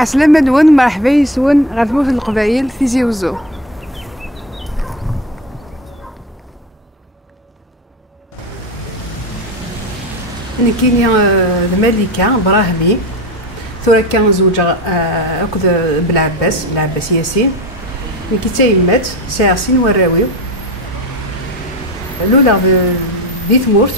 عسلامة نون مرحبا يسون غنموت القبايل في زيوزو. أنا كاينة الملكة براهمي ثورة كان زوجة أكد بالعباس ياسين ملي كيتايمات ساعة سين وراويو لولا دي ثمورت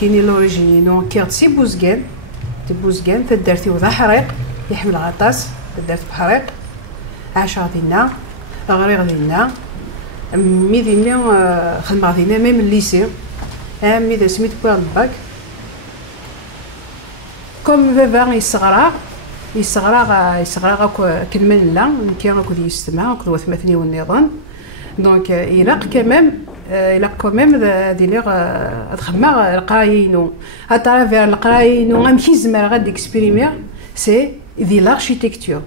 كاينين لوريجينينو كيرت سي بوزكان تدارتي وذا حريق يحمل غطاس درت بحريق عاشا ديالنا غريغ ديالنا مي ديالنا خدمة ديالنا ميم الليسي مي دا سميت بوغ الباك كوم بابا يصغرا كلمة لا كاين كود يستمع كود وثمثني والنظام دونك إلاق كمام ديالي تخدم القرايينو اترافير القرايينو غنمشي زعما غادي اكسبريمير سي دي لاركتيكتور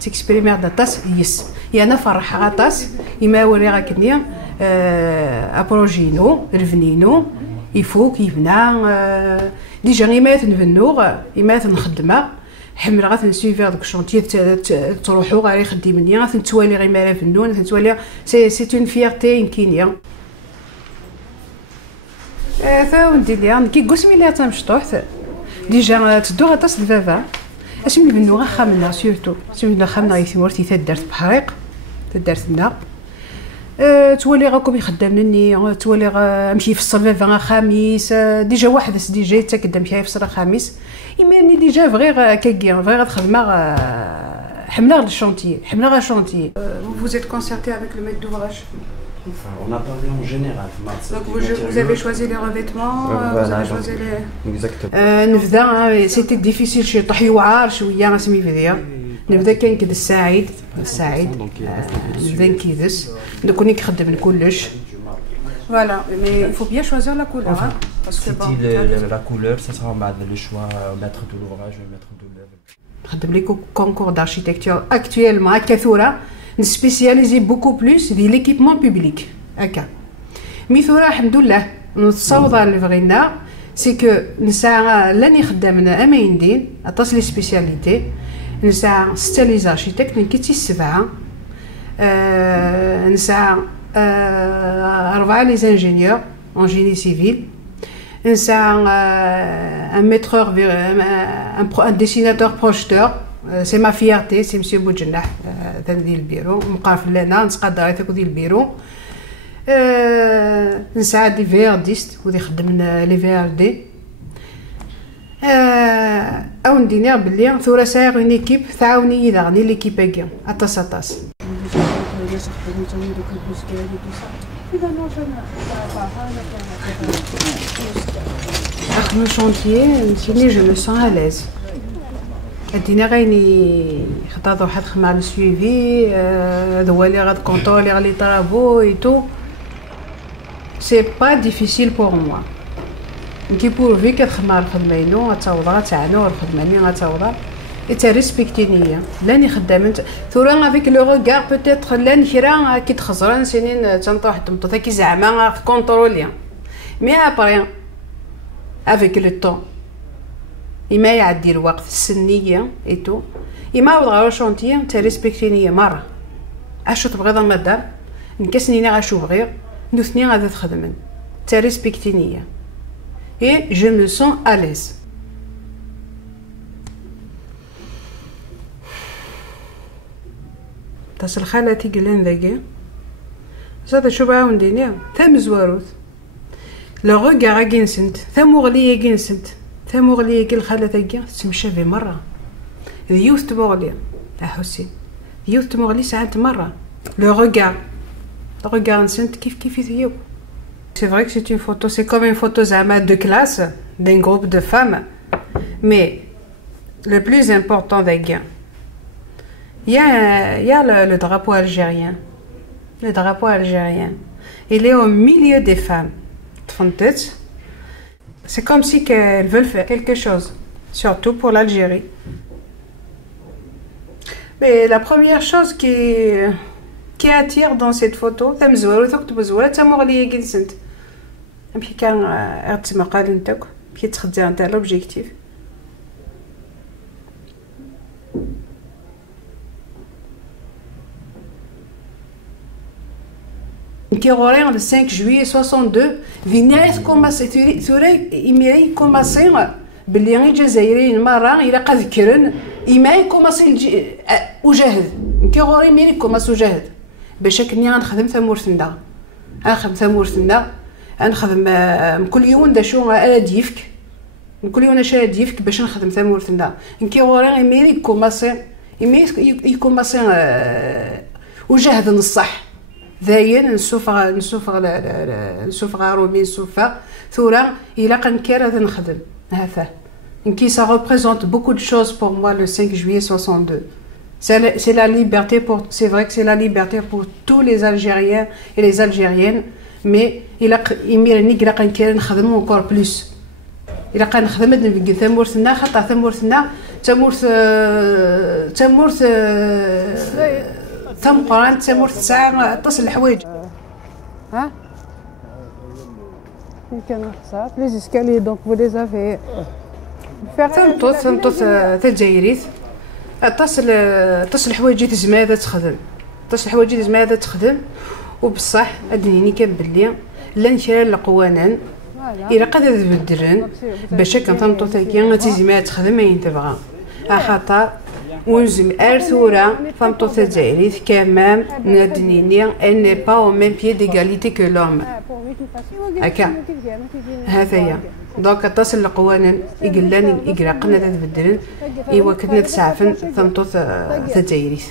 تيكسبريمير داطاس يس انا فرح غاطاس يما وري غاكنيا ابروجينو رفنينو يفوك يبنى ديجا يما تنفنو يما تنخدمها حمل غاتنسويفي هذاك الشونتيي تروحو غير يخدمني غاتنتوالي غير مالا فنون غاتنتوالي سي اون فيرتي يمكن تا وندير ليها كي قسمي ليها تمشطوحت ديجا تدو غطاس البابا اش من بنو خامنا سورتو سمينا خامنا يثمرتي تدارت بحريق تدارت لنا تولي غاكم يخدمني تولي نمشي يفصل بابا خميس ديجا واحد ديجا تاكد نمشي يفصل خميس يماني ديجا فغير كاكيا فغير تخدم حملة الشونتيي حملة الشونتيي. Vous êtes concerté avec le maître d'ouvrage? Enfin, on a parlé en général. Donc vous avez choisi les revêtements, vous avez choisi les... Exactement. نبدا سيتي ديفيسيل شي طيح يوعر شويه سمي فيديا نبدا كنكد السعيد نبدا نكيدس نكوني كنخدم كلش voilà mais il faut bien choisir la couleur hein parce que bon la couleur ça sera le choix maître de l'ouvrage et maître de l'œuvre. نخدم لي concours d'architecture actuellement كثوره نسبيسياليزي بوكو بلوس دي ليكيبمون بوبليك هكا مي ثورة الحمد لله نتصاوض اللي بغينا سي كو نسعى لاني خدامنا اما يندين اطاس لي سبيسياليتي نسعى 6 لي زارشيتكت نكيتي 7 نسعى 4 لي زانجينيور اون جيني سيفيل نسعى ان ميترور ان ديسيناتور بروجيتور سي ما فيارتي سي مسيو بوجناح ديال البيرو مقارف لنا نسقى دايتك ديال البيرو نسعى دي فيرديست ودي خدمنا لي في ار دي او ندير بلي ثورة سايغ اون ايكيب تعاوني اذا غني ليكيب هكا اطاس اخدم شونتيي نسيني جو مو سون ا ليز الدينا غيني خطاط واحد خدمة على السويفي هذا هو اللي غاد كونطرولي لي طرابو اي تو سي با ديفيسيل بور موا كي بورفي كتخدم على الخدمينو غتعوضها تاعنو الخدماني غتعوضها اتا ريسبكتينيا لاني خدامه ثورا افيك لو روغار بوتيتر لان كيرا كي تخزران سنين تنطوح تمطط كي زعما كونطرولي مي ابري افيك لو طون إما يعدي الوقت السنية إيتو إما عاود غير شونتيي نتا ريسبكتينيا مرة أشو تبغيض مدام نكسنيني غاشو بغير نوثني غادا تخدمن نتا ريسبكتينيا إي جو مو سون أليز تصل خالتي قلان ذاكي زاد شو باعو ندينيا تا مزواروث لو غوغار كينسنت ثموغليه كينسنت ثموغليه كي الخاله تاكي تمشى في مره ذيوث تموغلي تاع حسين ذيوث تموغلي ساعات مره لو غوغار نسنت كيف ثيوب. C'est vrai que c'est une photo, c'est comme une photo zama de classe d'un groupe de femmes, mais le plus important d'ailleurs, il y a le drapeau algérien. Le drapeau algérien. Il est au milieu des femmes. C'est comme si qu'elles veulent faire quelque chose, surtout pour l'Algérie. Mais la première chose qui attire dans cette photo, l'objectif. Qui aurait le 5 juillet 62 venait commencer il commencer باللي غير جزائريين مره الى قد ذكرن اما يكوماسي وجاهد كي غوري ميري كوماس وجاهد باش كني غنخدم ثمورتنا غنخدم ثمورتنا غنخدم كل يوم داشو اديفك كل يوم اش اديفك باش نخدم ثمورتنا كي غوري ميري كوماسي يكوماسي وجاهد نصح ذاين نسوفغ رومي نسوفغ ثورا الى قنكر هذا نخدم هذا qui ça représente beaucoup de choses pour moi le 5 juillet 62. C'est la liberté pour, c'est vrai que c'est la liberté pour tous les Algériens et les Algériennes, mais il mirni قرا قنكر نخدمو encore plus. إلا قنخدم نبقى ثمورتنا خاطر ثمورتنا ثمورت ثم قران ثمورت ساعة تصل الحوايج. ها؟ كان صار les escaliers donc vous les avez ثمطوط تجايريت تصل حوايجي تزماده تخدم وبصح ادنيني كان بلي لا نشري القوانين الى قد تبدلن باش كان ثمطوط كي تزماده تخدم ما تبغى خاطر ونزم ارثورا ثمطوط تجايريت كمان ندنيني ان ني با او ميم بيي ديغاليتي كو لوم هكا هذا هي دونك تصل القوانين يقلاني يقرا قنا تبدلن ايوا كنا تسعفن ثمطوط تجايريت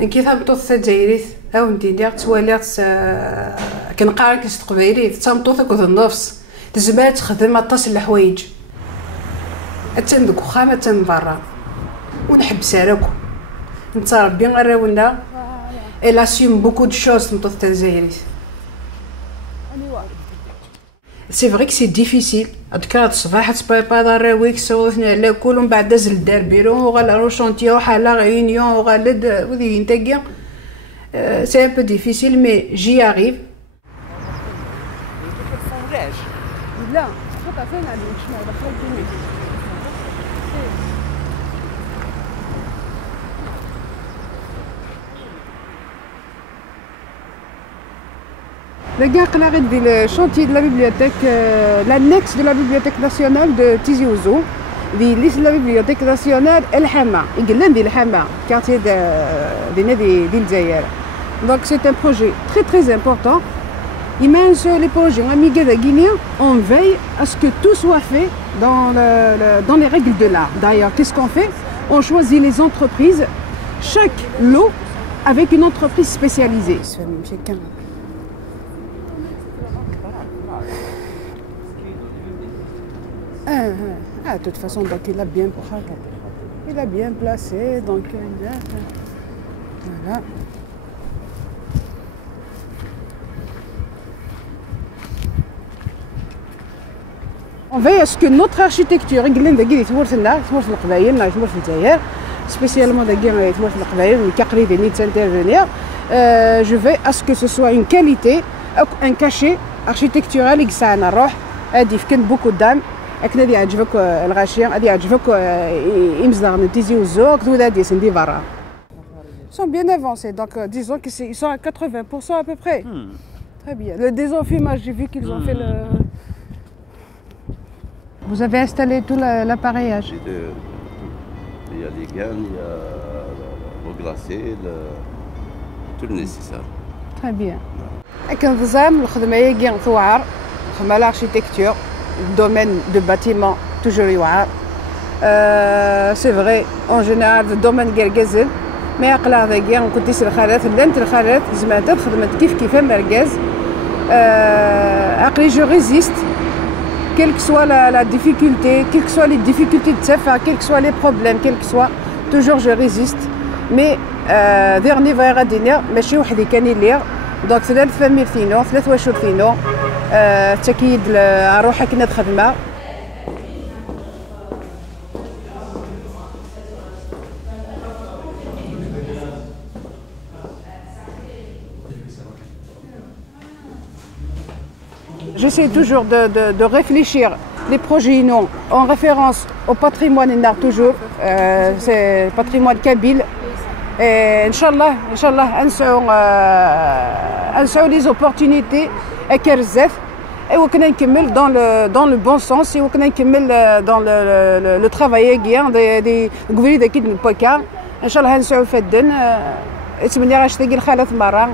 كي ثمطوط تجايريت او ندير تواليت كنقرا كاس تقبايلي ثمطوط كوث النفس تزبات تخدم تصل الحوايج اتندك وخامه تم برا ونحب ساراكو نتربي راولنا elle assume beaucoup de choses ثمطوط تجايريت. C'est vrai que c'est difficile. أذكر الصباح تبريبارا راويك سوثنا على كل ومن بعد داز للدار بيرو وغالا روشونتيو حالا غيونيون وغالا وذي نتاكيا. C'est un peu difficile mais j'y arrive. لا خطا فين عليك شنو دخلت le chantier de la bibliothèque, l'annexe de la bibliothèque nationale de Tizi Ouzou, la bibliothèque nationale El Hama, El Hama, quartier de Zaïre. Donc c'est un projet très très important. Immense les projets Amiga de Guinée, on veille à ce que tout soit fait dans les règles de l'art. D'ailleurs, qu'est-ce qu'on fait? On choisit les entreprises, chaque lot avec une entreprise spécialisée. De toute façon, donc il a bien placé, donc voilà. On veille à ce que notre architecture, spécialement je veille à ce que ce soit une qualité, un cachet architectural beaucoup d'âme. أكنا دي عجبك الغاشية غادي يعجبك يمزدغن تيزي وزوق ولا دي سندي برا. Ils sont bien avancés donc disons qu'ils sont à 80% à peu près. Très bien. Le désenfumage, j'ai vu qu'ils ont fait le. Vous avez installé tout l'appareillage. Il y a les gaines, il y a le glacé, tout le nécessaire. Très bien. كنظام الخدمة يجي ثوار خدمة l'architecture, le domaine de bâtiment toujours يوعر. C'est vrai, en général le domaine قرقزل ما يقلع ذاكيا كنت يسير الخالات لانت الخالات زمانتها خدمت كيف مركز. عقلي je résiste quelle que soit la difficulté, quelles que soient les difficultés de تافهة, quels que soient les problèmes, quels que soient, toujours je résiste. Mais dernier فاي غادي ماشي وحدي كان يلير دونك 3 فاميل فينو 3 واشور فينو تاكيد روحك كنا خدمه. J'essaie toujours de réfléchir les projets non en référence au patrimoine toujours, c'est patrimoine kabyle. Et Inch'Allah, نسعوا les opportunités هكا بزاف وكنا نكمل dans le bon sens وكنا نكمل dans le travail دي قبيله داك الباكا ان شاء الله نسعوا فدن. تمني غاشتاقي الخالات مرة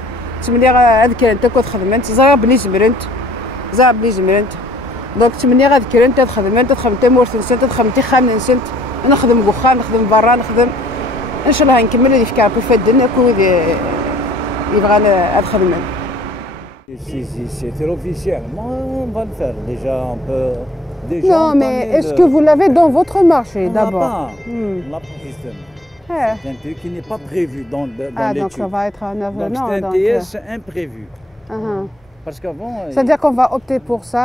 تمني اذكر انت كنت خدمت زراب بلي زمرنت دونك تمني غاذكر انت خدمت مورث نسنت خدمتي خام نسنت نخدم وخا نخدم برا نخدم ان شاء الله نكمل هذه فكره بفدن كود يبغى ادخل. Si c'est officiellement, on va le faire. Déjà, on peut. Non, mais est-ce que vous l'avez dans votre marché d'abord? On l'a pas justement. C'est un truc qui n'est pas prévu dans l'étude. Donc ça va être un avenant. Donc c'est un TS imprévu. Parce qu'avant. C'est-à-dire qu'on va opter pour ça.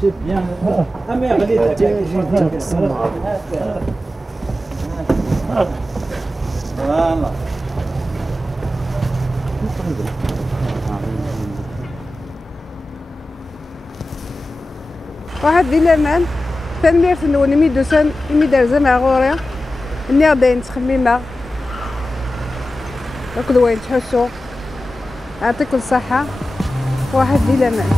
C'est bien. Ah merde, voilà. واحد ديال الامان تنمير تنوني ميدوسان ميدار مع غوريا النير داين تخميمه هاك دوين تحسو يعطيكم الصحه. واحد ديال الامان.